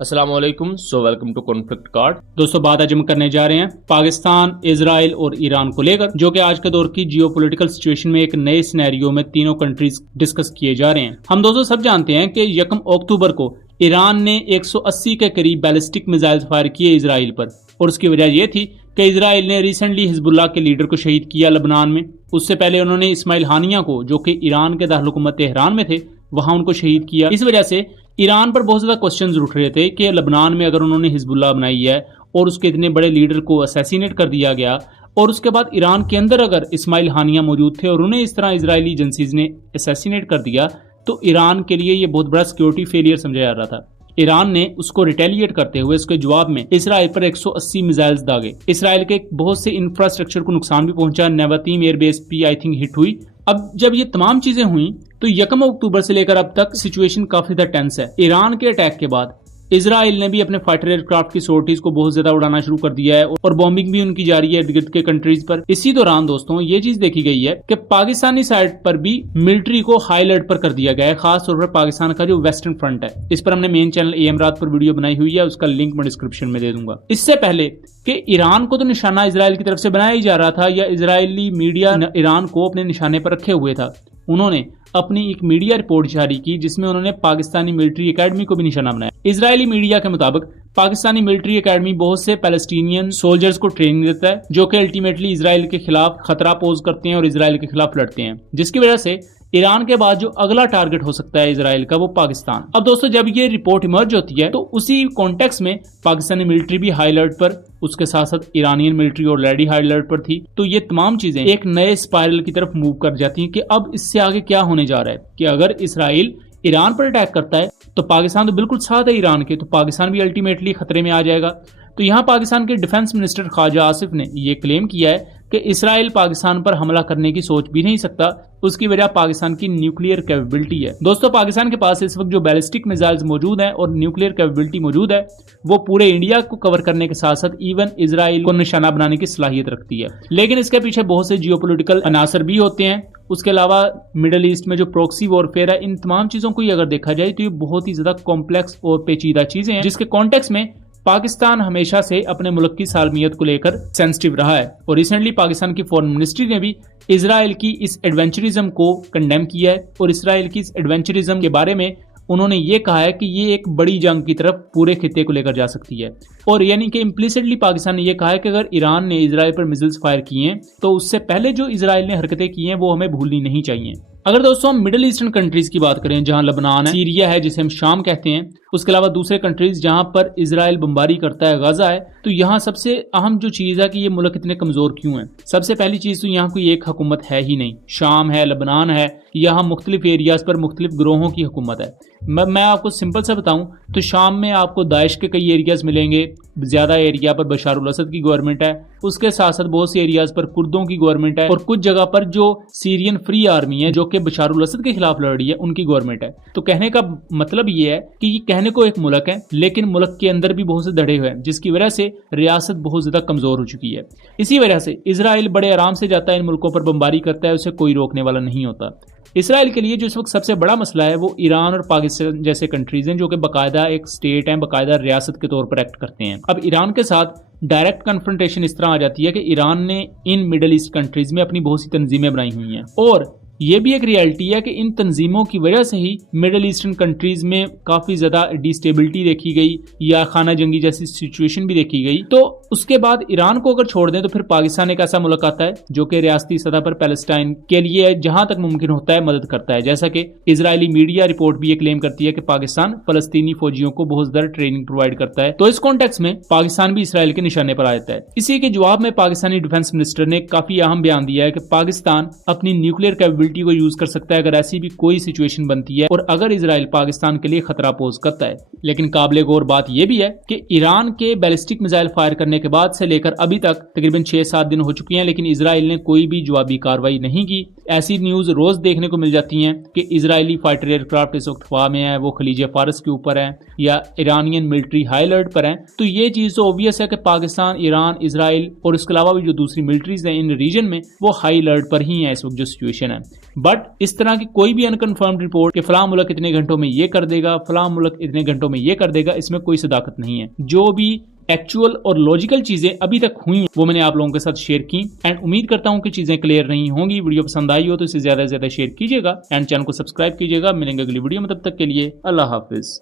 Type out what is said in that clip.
अस्सलाम वालेकुम। Welcome to conflict card. दोस्तों, बात आज हम करने जा रहे हैं पाकिस्तान, इजराइल और ईरान को लेकर, जो कि आज के दौर की जियोपॉलिटिकल सिचुएशन में एक नए सिनेरियो में तीनों कंट्रीज डिस्कस किए जा रहे हैं। हम दोस्तों सब जानते हैं कि 1 अक्टूबर को ईरान ने 180 के करीब बैलिस्टिक मिसाइल फायर किए इजराइल पर, और उसकी वजह यह थी कि इजराइल ने रिसेंटली हिजबुल्लाह के लीडर को शहीद किया लबनान में। उससे पहले उन्होंने इस्माइल हानिया को, जो कि ईरान के दारुल तेहरान में थे, वहां उनको शहीद किया। इस वजह से ईरान पर बहुत ज्यादा क्वेश्चंस उठ रहे थे कि लबनान में अगर उन्होंने हिजबुल्लाह बनाई है और उसके इतने बड़े लीडर को असैसिनेट कर दिया गया, और उसके बाद ईरान के अंदर अगर इस्माइल हानिया मौजूद थे और उन्हें इस तरह इजरायली एजेंसीज ने असैसिनेट कर दिया, तो ईरान के लिए ये बहुत बड़ा सिक्योरिटी फेलियर समझा जा रहा था। ईरान ने उसको रिटेलिएट करते हुए उसके जवाब में इसराइल पर 180 मिसाइल्स दागे। इसराइल के बहुत से इंफ्रास्ट्रक्चर को नुकसान भी पहुंचा। नेवातीम एयरबेस भी आई थिंक हिट हुई। अब जब ये तमाम चीजें हुई तो 1 अक्टूबर से लेकर अब तक सिचुएशन काफी ज्यादा टेंस है। ईरान के अटैक के बाद इजराइल ने भी अपने फाइटर एयरक्राफ्ट की सोर्टिज को बहुत ज्यादा उड़ाना शुरू कर दिया है और बॉम्बिंग भी उनकी जारी है इर्द गिर्द के कंट्रीज पर। इसी दौरान दोस्तों ये चीज देखी गई है कि पाकिस्तानी साइड पर भी मिलिट्री को हाई अलर्ट पर कर दिया गया है, खासतौर पर पाकिस्तान का जो वेस्टर्न फ्रंट है। इस पर हमने मेन चैनल AM रात पर वीडियो बनाई हुई है, उसका लिंक मैं डिस्क्रिप्शन में दे दूंगा। इससे पहले कि ईरान को तो निशाना इजराइल की तरफ से बनाया ही जा रहा था, या इजरायली मीडिया ईरान को अपने निशाने पर रखे हुए था, उन्होंने अपनी एक मीडिया रिपोर्ट जारी की जिसमें उन्होंने पाकिस्तानी मिलिट्री एकेडमी को भी निशाना बनाया। इजरायली मीडिया के मुताबिक पाकिस्तानी मिलिट्री एकेडमी बहुत से पैलेस्टीनियन सोल्जर्स को ट्रेनिंग देता है, जो कि अल्टीमेटली इजराइल के खिलाफ खतरा पोज करते हैं और इजराइल के खिलाफ लड़ते हैं, जिसकी वजह से ईरान के बाद जो अगला टारगेट हो सकता है इजराइल का, वो पाकिस्तान। अब दोस्तों जब ये रिपोर्ट इमर्ज होती है तो उसी कॉन्टेक्स्ट में पाकिस्तानी मिलिट्री भी हाई अलर्ट पर, उसके साथ साथ Iranian military already high alert पर थी। तो ये तमाम चीजें एक नए स्पाइरल की तरफ मूव कर जाती हैं कि अब इससे आगे क्या होने जा रहा है, कि अगर इसराइल ईरान पर अटैक करता है तो पाकिस्तान तो बिल्कुल साथ है ईरान के, तो पाकिस्तान भी अल्टीमेटली खतरे में आ जाएगा। तो यहाँ पाकिस्तान के डिफेंस मिनिस्टर ख्वाजा आसिफ ने ये क्लेम किया है कि इसराइल पाकिस्तान पर हमला करने की सोच भी नहीं सकता, उसकी वजह पाकिस्तान की न्यूक्लियर कैपेबिलिटी है। दोस्तों पाकिस्तान के पास इस वक्त जो बैलिस्टिक मिसाइल्स मौजूद हैं और न्यूक्लियर कैपेबिलिटी मौजूद है, वो पूरे इंडिया को कवर करने के साथ साथ इवन इजराइल को निशाना बनाने की सलाहियत रखती है। लेकिन इसके पीछे बहुत से जियोपॉलिटिकल अनासर भी होते हैं। उसके अलावा मिडिल ईस्ट में जो प्रॉक्सी वॉरफेयर है, इन तमाम चीजों को अगर देखा जाए तो ये बहुत ही ज्यादा कॉम्प्लेक्स और पेचीदा चीजें हैं, जिसके कॉन्टेक्स्ट में पाकिस्तान हमेशा से अपने मुल्क की सालमियत को लेकर सेंसिटिव रहा है। और रिसेंटली पाकिस्तान की फॉरेन मिनिस्ट्री ने भी इजराइल की इस एडवेंचरिज्म को कंडेम किया है, और इसराइल की इस एडवेंचरिज्म के बारे में उन्होंने ये कहा है कि ये एक बड़ी जंग की तरफ पूरे खित्ते को लेकर जा सकती है। और यानी कि इम्प्लिसिटली पाकिस्तान ने यह कहा है कि अगर ईरान ने इजराइल पर मिसाइल्स फायर किए हैं तो उससे पहले जो इजराइल ने हरकतें की हैं वो हमें भूलनी नहीं चाहिए। अगर दोस्तों हम मिडिल ईस्टर्न कंट्रीज की बात करें, जहां लबनान है, सीरिया है जिसे हम शाम कहते हैं, उसके अलावा दूसरे कंट्रीज जहां पर इजराइल बमबारी करता है, गाजा है, तो यहाँ सबसे अहम जो चीज है कि ये मुल्क इतने कमजोर क्यों है। सबसे पहली चीज तो यहाँ कोई एक हुकूमत है ही नहीं। शाम है, लबनान है, यहाँ मुख्तलिफ एरियाज पर मुख्तलिफ ग्रोहों की हुकूमत है। मैं आपको सिंपल सा बताऊं तो शाम में आपको दाइश के कई एरियाज मिलेंगे, ज्यादा एरिया पर बशारुल असद की गवर्नमेंट है, उसके साथ साथ बहुत से एरियाज पर कुर्दों की गवर्नमेंट है, और कुछ जगह पर जो सीरियन फ्री आर्मी है जो कि बशारुल असद के खिलाफ लड़ रही है, उनकी गवर्नमेंट है। तो कहने का मतलब ये है कि ये कहने को एक मुल्क है, लेकिन मुल्क के अंदर भी बहुत से धड़े हुए हैं, जिसकी वजह से रियासत बहुत ज्यादा कमजोर हो चुकी है। इसी वजह से इजराइल बड़े आराम से जाता है, इन मुल्कों पर बमबारी करता है, उसे कोई रोकने वाला नहीं होता। इसराइल के लिए जो इस वक्त सबसे बड़ा मसला है वो ईरान और पाकिस्तान जैसे कंट्रीज हैं, जो कि बाकायदा एक स्टेट हैं, बाकायदा रियासत के तौर पर एक्ट करते हैं। अब ईरान के साथ डायरेक्ट कन्फ्रंटेशन इस तरह आ जाती है कि ईरान ने इन मिडिल ईस्ट कंट्रीज में अपनी बहुत सी तंजीमें बनाई हुई हैं, और ये भी एक रियलिटी है कि इन तंजीमों की वजह से ही मिडिल ईस्टर्न कंट्रीज में काफी ज्यादा डिस्टेबिलिटी देखी गई या खाना जंगी जैसी सिचुएशन भी देखी गई। तो उसके बाद ईरान को अगर छोड़ दें तो फिर पाकिस्तान एक ऐसा मुल्क आता है जो कि रियासती सतह पर पैलेस्टाइन के लिए जहां तक मुमकिन होता है मदद करता है। जैसा कि इजरायली मीडिया रिपोर्ट भी ये क्लेम करती है कि पाकिस्तान फलस्तीनी फौजियों को बहुत ज्यादा ट्रेनिंग प्रोवाइड करता है। तो इस कॉन्टेक्स्ट में पाकिस्तान भी इसराइल के निशाने पर आ जाता है। इसी के जवाब में पाकिस्तानी डिफेंस मिनिस्टर ने काफी अहम बयान दिया है कि पाकिस्तान अपनी न्यूक्लियर कैपेबिलिटी को यूज कर सकता है अगर ऐसी भी कोई सिचुएशन बनती है, और अगर इजराइल पाकिस्तान के लिए खतरा पोज करता है। लेकिन काबिले गौर बात यह भी है कि ईरान के बैलिस्टिक मिसाइल फायर करने के बाद से लेकर अभी तक तकरीबन 6-7 दिन हो चुके हैं, लेकिन इजराइल ने कोई भी जवाबी कार्रवाई नहीं की। ऐसी न्यूज रोज देखने को मिल जाती हैं कि इजरायली फाइटर एयरक्राफ्ट इस वक्त हवा में है, वो खलीज फारस के ऊपर है, या ईरानियन मिलिट्री हाई अलर्ट पर है। तो ये चीज तो ऑब्वियस है कि पाकिस्तान, ईरान, इजराइल और इसके अलावा भी जो दूसरी मिलिट्रीज हैं इन रीजन में, वो हाई अलर्ट पर ही है इस वक्त जो सिचुएशन है। बट इस तरह की कोई भी अनकन्फर्म्ड रिपोर्ट कि फलां मुल्क इतने घंटों में ये कर देगा, फलां मुल्क इतने घंटों में ये कर देगा, इसमें कोई सदाकत नहीं है। जो भी एक्चुअल और लॉजिकल चीजें अभी तक हुई वो मैंने आप लोगों के साथ शेयर की एंड उम्मीद करता हूं कि चीजें क्लियर नहीं होंगी। वीडियो पसंद आई हो तो इसे ज्यादा से ज्यादा शेयर कीजिएगा एंड चैनल को सब्सक्राइब कीजिएगा। मिलेंगे अगली वीडियो में, तब तक के लिए अल्लाह हाफिज।